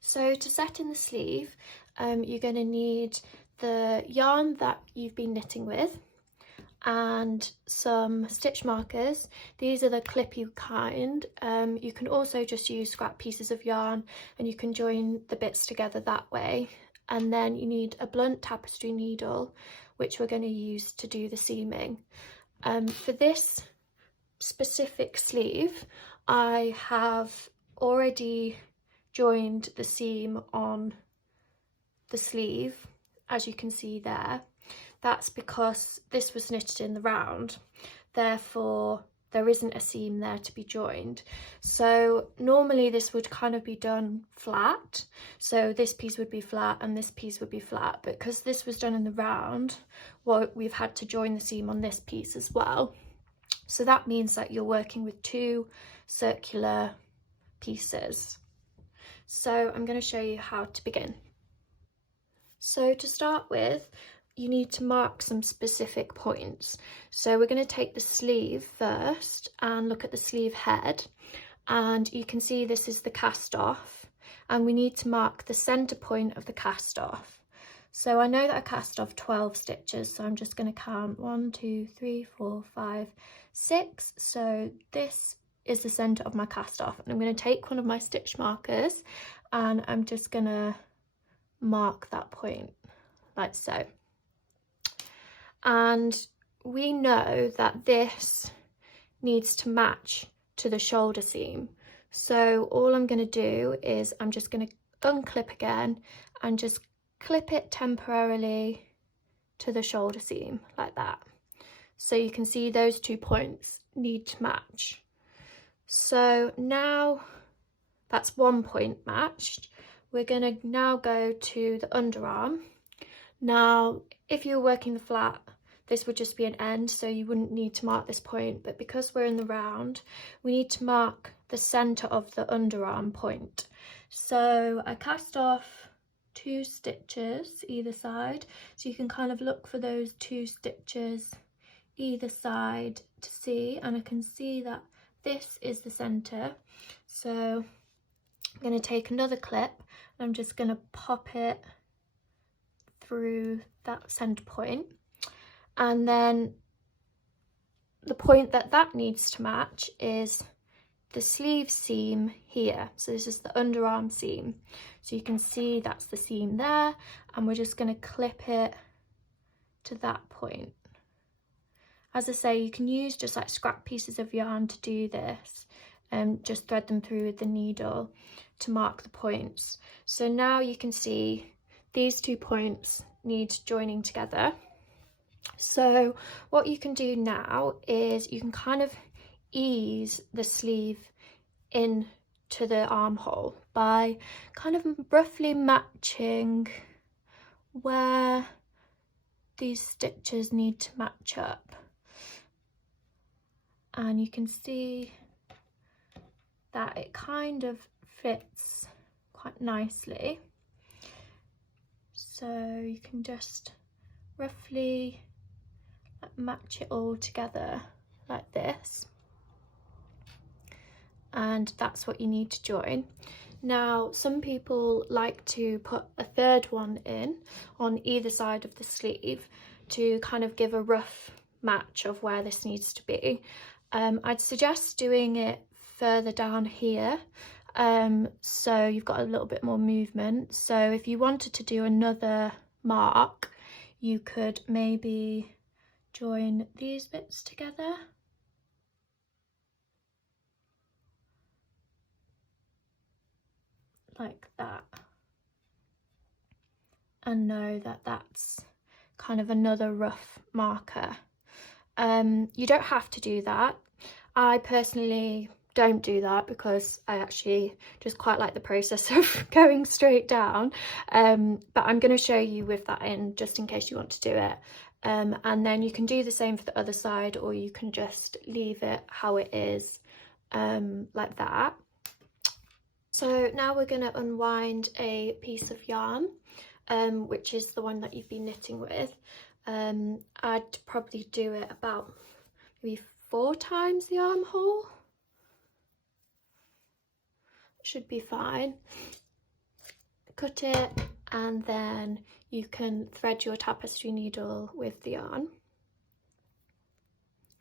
So to set in the sleeve, you're going to need the yarn that you've been knitting with and some stitch markers. These are the clippy kind. You can also just use scrap pieces of yarn and you can join the bits together that way. And then you need a blunt tapestry needle, which we're going to use to do the seaming. For this specific sleeve, I have already joined the seam on the sleeve, as you can see there. That's because this was knitted in the round, therefore there isn't a seam there to be joined. So normally this would kind of be done flat, so this piece would be flat and this piece would be flat, but because this was done in the round, well, we've had to join the seam on this piece as well. So that means that you're working with two circular pieces. So I'm going to show you how to begin. So to start with, you need to mark some specific points. So we're going to take the sleeve first and look at the sleeve head, and you can see this is the cast off, and we need to mark the center point of the cast off. So I know that I cast off 12 stitches, so I'm just going to count 1, 2, 3, 4, 5, 6. So this is the center of my cast off, and I'm going to take one of my stitch markers and I'm just going to mark that point like so. And we know that this needs to match to the shoulder seam. So all I'm going to do is I'm just going to unclip again and just clip it temporarily to the shoulder seam like that. So you can see those 2 points need to match. So now that's 1 point matched. We're going to now go to the underarm. Now, if you're working the flat, this would just be an end, so you wouldn't need to mark this point, but because we're in the round, we need to mark the center of the underarm point. So I cast off 2 stitches either side, so you can kind of look for those 2 stitches either side to see, and I can see that this is the center. So I'm going to take another clip and I'm just going to pop it through that center point, and then the point that that needs to match is the sleeve seam here. So this is the underarm seam, so you can see that's the seam there, and we're just going to clip it to that point. As I say, you can use just like scrap pieces of yarn to do this, and just thread them through with the needle to mark the points. So now you can see these 2 points need joining together. So what you can do now is you can kind of ease the sleeve into the armhole by kind of roughly matching where these stitches need to match up. And you can see that it kind of fits quite nicely. So you can just roughly match it all together like this, and that's what you need to join. Now, some people like to put a third one in on either side of the sleeve to kind of give a rough match of where this needs to be. I'd suggest doing it further down here, so you've got a little bit more movement. So if you wanted to do another mark, you could maybe join these bits together like that, and know that that's kind of another rough marker. You don't have to do that. I personally don't do that because I actually just quite like the process of going straight down, but I'm going to show you with that in just in case you want to do it, and then you can do the same for the other side, or you can just leave it how it is, like that. So now we're going to unwind a piece of yarn, which is the one that you've been knitting with. I'd probably do it about maybe 4 times the armhole. Should be fine. cut it, and then you can thread your tapestry needle with the yarn.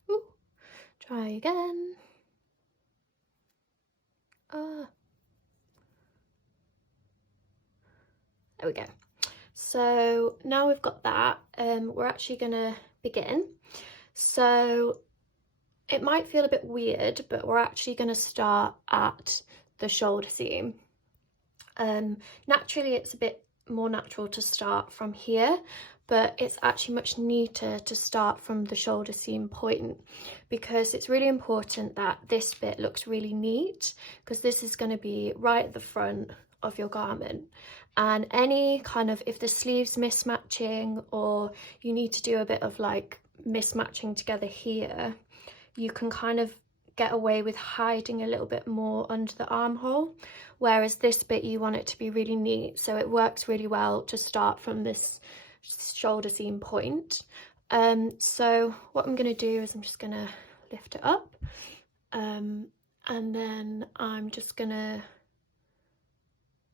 Ooh, try again. There we go. So now we've got that, we're actually gonna begin. So it might feel a bit weird, but we're actually gonna start at the shoulder seam. Naturally it's a bit more natural to start from here, but it's actually much neater to start from the shoulder seam point, because it's really important that this bit looks really neat, because this is going to be right at the front of your garment. And any kind of, if the sleeves mismatching or you need to do a bit of like mismatching together here, you can kind of get away with hiding a little bit more under the armhole, whereas this bit you want it to be really neat, so it works really well to start from this shoulder seam point. So what I'm going to do is I'm just going to lift it up, and then I'm just going to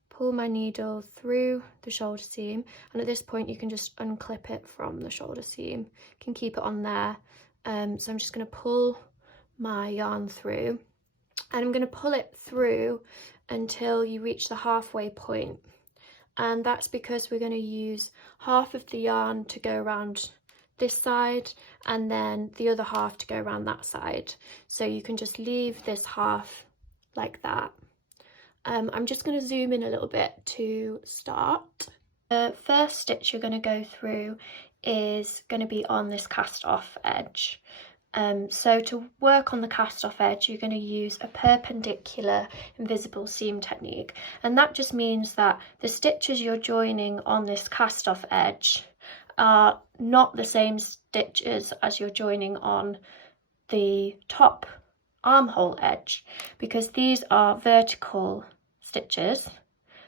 pull my needle through the shoulder seam, and at this point you can just unclip it from the shoulder seam. You can keep it on there. So I'm just going to pull my yarn through, and I'm going to pull it through until you reach the halfway point, and that's because we're going to use half of the yarn to go around this side and then the other half to go around that side. So you can just leave this half like that. I'm just going to zoom in a little bit to start. The first stitch you're going to go through is going to be on this cast off edge. So to work on the cast off edge, you're going to use a perpendicular invisible seam technique, and that just means that the stitches you're joining on this cast off edge are not the same stitches as you're joining on the top armhole edge, because these are vertical stitches,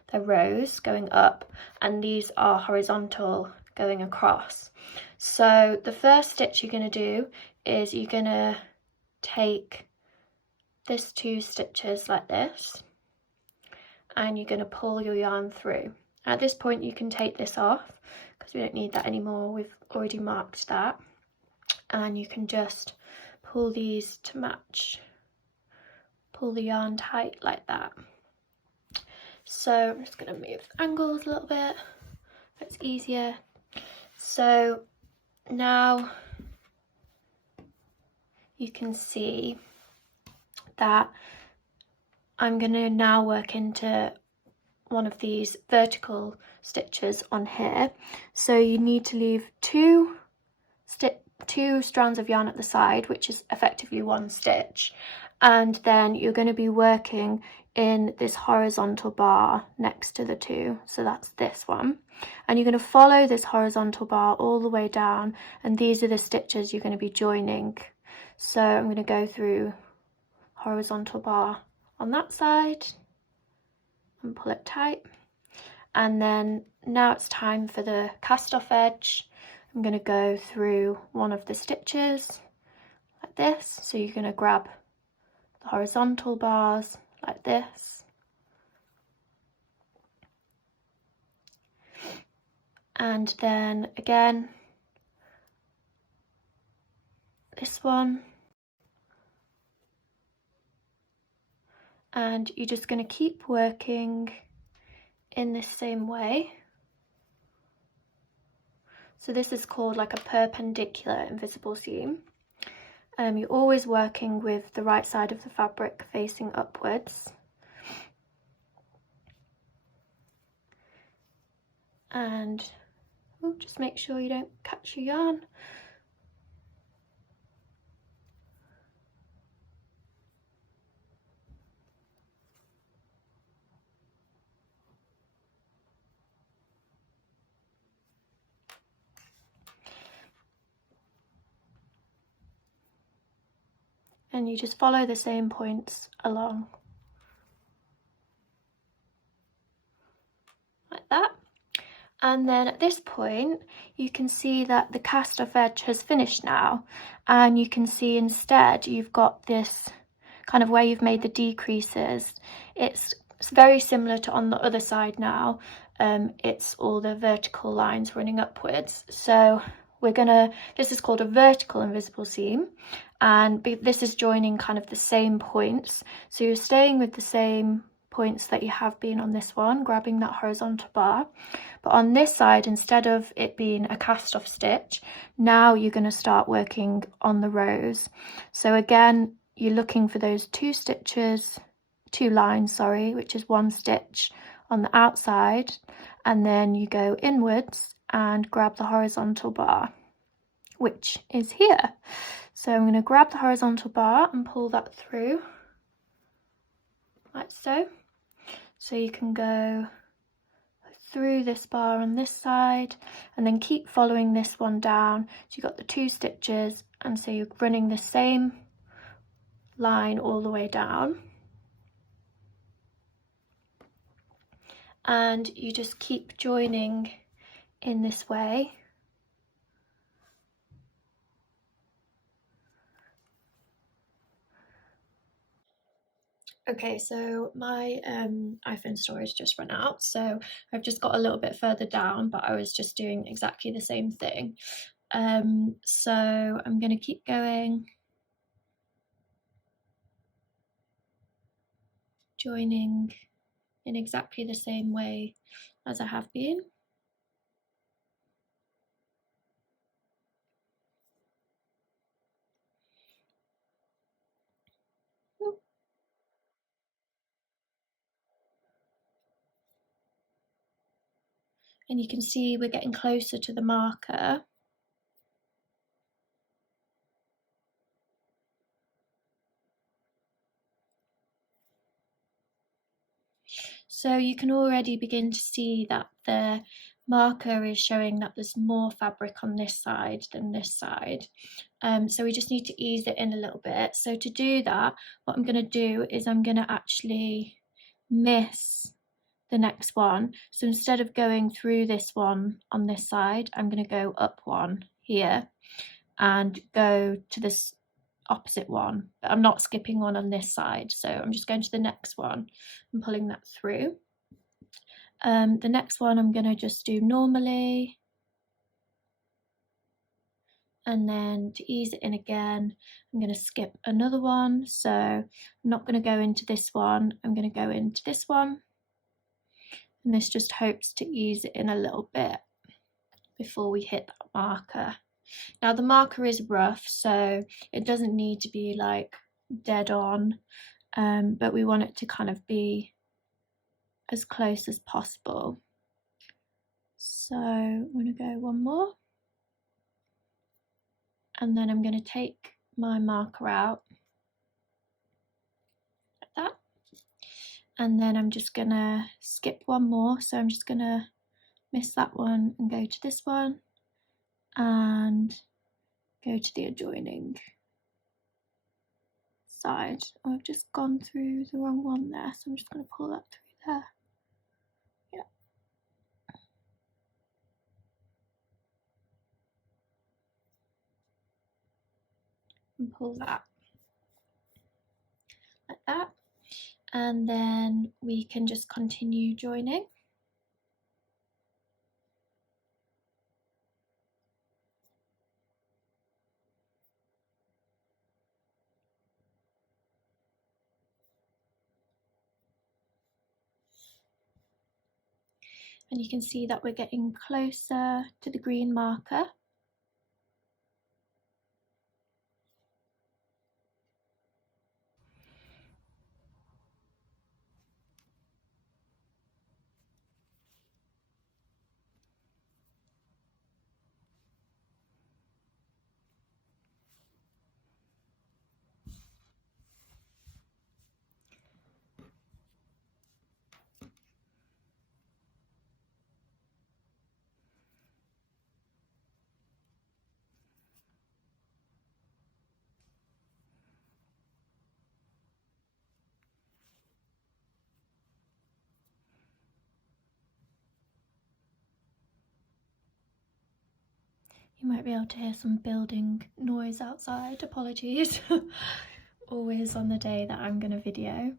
they're rows going up, and these are horizontal going across. So the first stitch you're going to do is you're going to take this 2 stitches like this, and you're going to pull your yarn through. At this point you can take this off because we don't need that anymore, we've already marked that, and you can just pull these to match, pull the yarn tight like that. So I'm just going to move the angles a little bit so it's easier. So now you can see that I'm going to now work into one of these vertical stitches on here. So you need to leave two strands of yarn at the side, which is effectively 1 stitch, and then you're going to be working in this horizontal bar next to the 2, so that's this one, and you're going to follow this horizontal bar all the way down, and these are the stitches you're going to be joining. So I'm going to go through horizontal bar on that side and pull it tight, and then now it's time for the cast off edge. I'm going to go through one of the stitches like this, so you're going to grab the horizontal bars like this, and then again this one, and you're just going to keep working in this same way. So this is called like a perpendicular invisible seam. You're always working with the right side of the fabric facing upwards. And just make sure you don't catch your yarn. And you just follow the same points along like that. And then at this point you can see that the cast off edge has finished now, and you can see instead you've got this kind of where you've made the decreases, it's It's very similar to on the other side now. It's all the vertical lines running upwards. So we're gonna, this is called a vertical invisible seam, and this is joining kind of the same points. So you're staying with the same points that you have been on this one, grabbing that horizontal bar. But on this side, instead of it being a cast off stitch, now you're going to start working on the rows. So again, you're looking for those two lines, sorry, which is one stitch on the outside, and then you go inwards and grab the horizontal bar, which is here. So I'm going to grab the horizontal bar and pull that through like so. So you can go through this bar on this side and then keep following this one down. So you've got the two stitches, and so you're running the same line all the way down. And you just keep joining in this way. Okay, so my iPhone storage just ran out, so I've just got a little bit further down, but I was just doing exactly the same thing. So I'm going to keep going, joining in exactly the same way as I have been. And you can see we're getting closer to the marker. So you can already begin to see that the marker is showing that there's more fabric on this side than this side. So we just need to ease it in a little bit. So to do that, what I'm going to do is I'm going to actually miss the next one. So instead of going through this one on this side, I'm going to go up one here and go to this opposite one, but I'm not skipping one on this side. So I'm just going to the next one and pulling that through. The next one I'm going to just do normally, and then to ease it in again, I'm going to skip another one. So I'm not going to go into this one, I'm going to go into this one, and this just hopes to ease it in a little bit before we hit that marker. Now the marker is rough, so it doesn't need to be like dead on, but we want it to kind of be as close as possible. So I'm going to go one more, and then I'm going to take my marker out like that, and then I'm just going to skip one more. So I'm just going to miss that one and go to this one and go to the adjoining side. Oh, I've just gone through the wrong one there, so I'm just going to pull that through there. And pull that like that, and then we can just continue joining. And you can see that we're getting closer to the green marker. You might be able to hear some building noise outside, apologies. Always on the day that I'm going to video.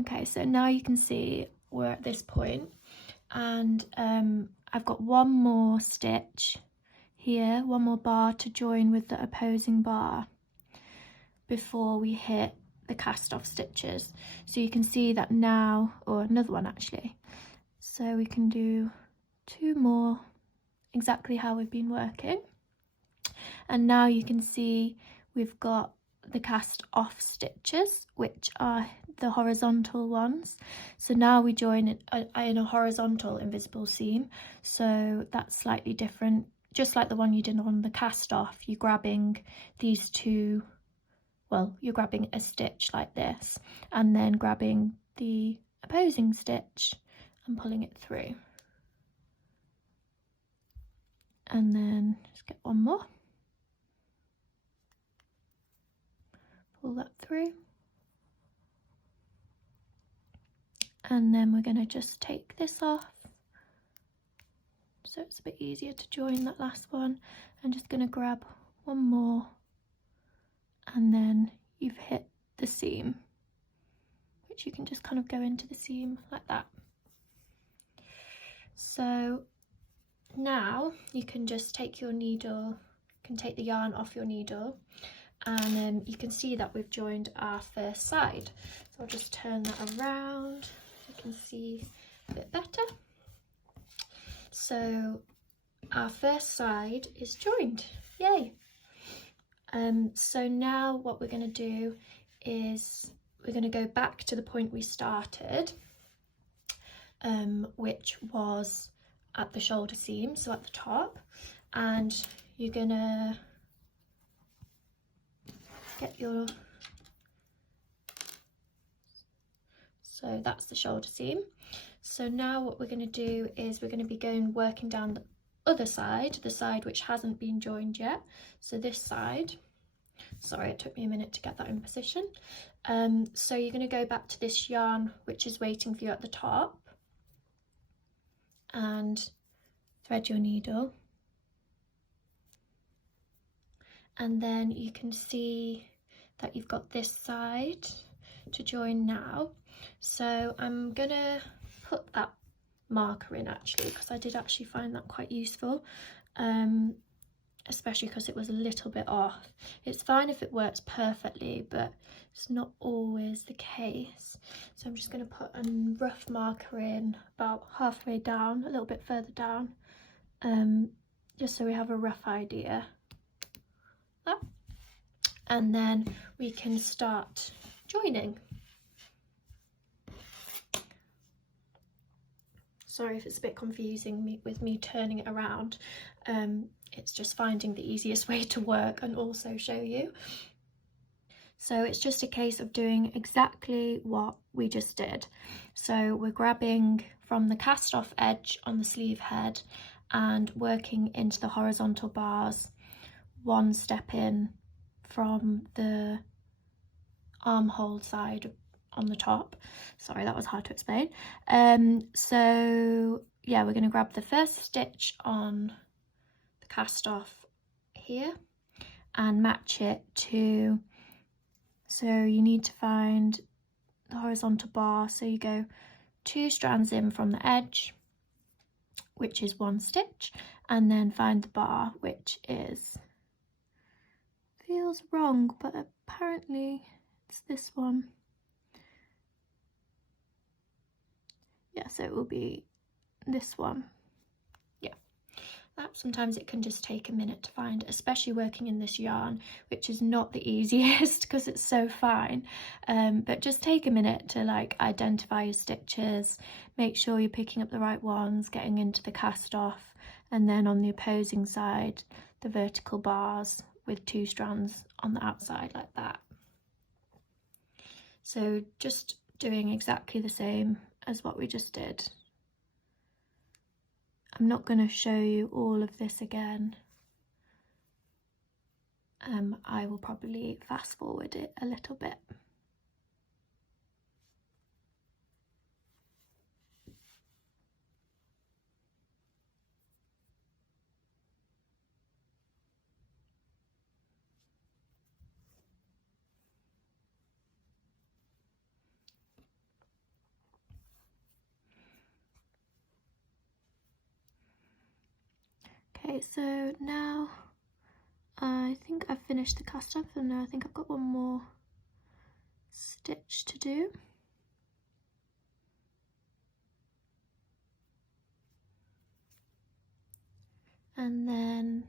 Okay, so now you can see we're at this point, and I've got one more stitch here, one more bar to join with the opposing bar before we hit the cast off stitches. So you can see that now, or another one actually, so we can do 2 more exactly how we've been working. And now you can see we've got the cast off stitches, which are the horizontal ones. So now we join in a horizontal invisible seam, so that's slightly different. Just like the one you did on the cast off, you're grabbing these two, well, you're grabbing a stitch like this and then grabbing the opposing stitch and pulling it through. And then just get one more. Pull that through. And then we're going to just take this off, so it's a bit easier to join that last one. I'm just going to grab one more, and then you've hit the seam, which you can just kind of go into the seam like that. So now you can just take your needle, you can take the yarn off your needle, and you can see that we've joined our first side. So I'll just turn that around, you can see a bit better. So our first side is joined, yay! So now what we're going to do is we're going to go back to the point we started, which was at the shoulder seam, so at the top, and you're going to get your, so that's the shoulder seam. So now what we're going to do is we're going to be working down the other side, the side which hasn't been joined yet. So this side, sorry, it took me a minute to get that in position. So you're going to go back to this yarn which is waiting for you at the top and thread your needle, and then you can see that you've got this side to join now. So I'm gonna put that marker in actually, because I did actually find that quite useful, especially because it was a little bit off. It's fine if it works perfectly, but it's not always the case. So I'm just going to put a rough marker in about halfway down, a little bit further down, just so we have a rough idea. And then we can start joining. Sorry if it's a bit confusing with me turning it around. It's just finding the easiest way to work and also show you. So it's just a case of doing exactly what we just did. So we're grabbing from the cast off edge on the sleeve head and working into the horizontal bars, one step in from the armhole side on the top. Sorry, that was hard to explain. So yeah, we're going to grab the first stitch on the cast off here and match it to, so you need to find the horizontal bar, so you go 2 strands in from the edge, which is 1 stitch, and then find the bar, which is, feels wrong, but apparently it's this one. Yeah, so it will be this one. Yeah, that sometimes it can just take a minute to find, especially working in this yarn, which is not the easiest because it's so fine. But just take a minute to like identify your stitches, make sure you're picking up the right ones, getting into the cast off, and then on the opposing side, the vertical bars with 2 strands on the outside like that. So just doing exactly the same as what we just did. I'm not going to show you all of this again. I will probably fast forward it a little bit. Okay, so now I think I've finished the cast off, and now I think I've got one more stitch to do. And then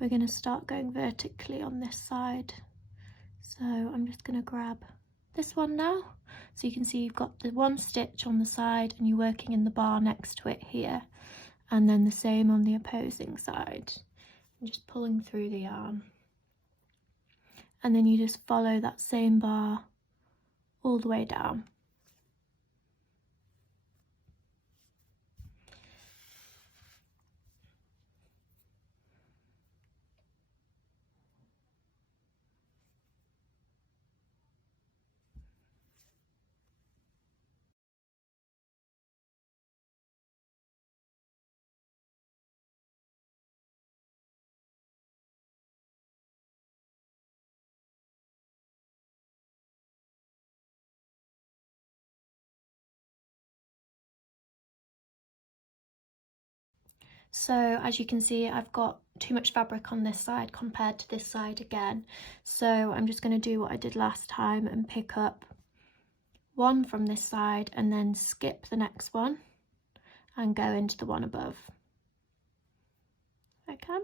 we're going to start going vertically on this side. So I'm just going to grab this one now. So you can see you've got the one stitch on the side and you're working in the bar next to it here. And then the same on the opposing side. I'm just pulling through the yarn. And then you just follow that same bar all the way down. So as you can see, I've got too much fabric on this side compared to this side again. So I'm just going to do what I did last time and pick up one from this side and then skip the next one and go into the one above. If I can.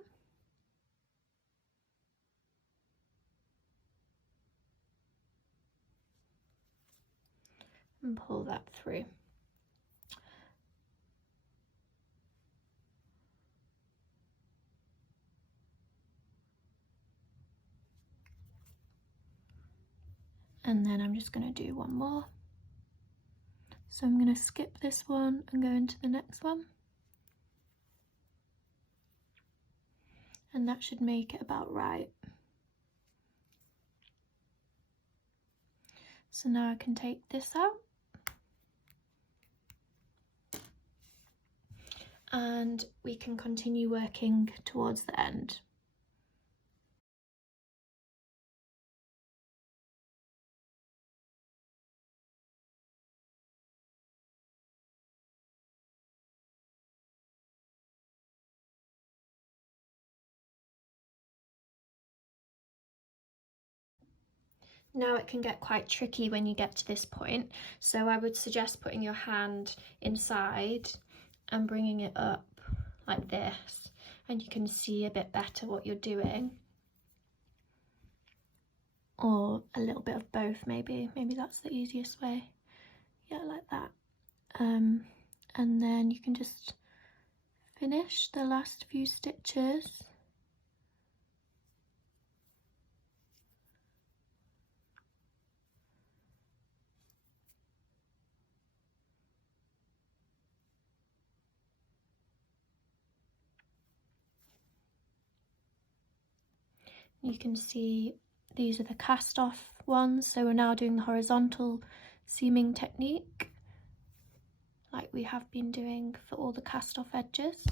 And pull that through. And then I'm just going to do one more. So I'm going to skip this one and go into the next one. And that should make it about right. So now I can take this out. And we can continue working towards the end. Now it can get quite tricky when you get to this point, so I would suggest putting your hand inside and bringing it up like this, and you can see a bit better what you're doing. Or a little bit of both, maybe that's the easiest way. Yeah, like that. And then you can just finish the last few stitches. You can see these are the cast off ones, so we're now doing the horizontal seaming technique like we have been doing for all the cast off edges.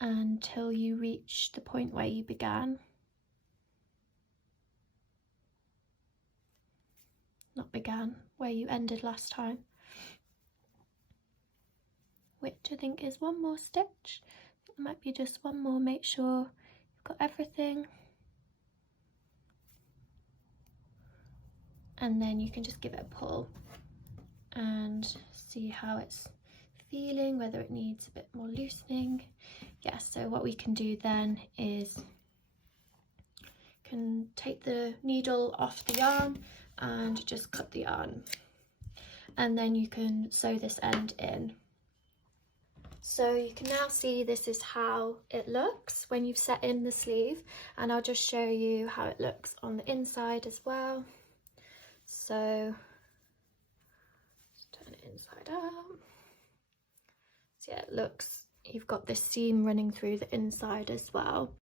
Until you reach the point where you began. Not began, where you ended last time. Which I think is one more stitch. It might be just one more, make sure you've got everything. And then you can just give it a pull and see how it's feeling, whether it needs a bit more loosening. Yeah, so what we can do then is can take the needle off the yarn and just cut the yarn, and then you can sew this end in. So you can now see this is how it looks when you've set in the sleeve, and I'll just show you how it looks on the inside as well. So just turn it inside out. So yeah, it looks, you've got this seam running through the inside as well.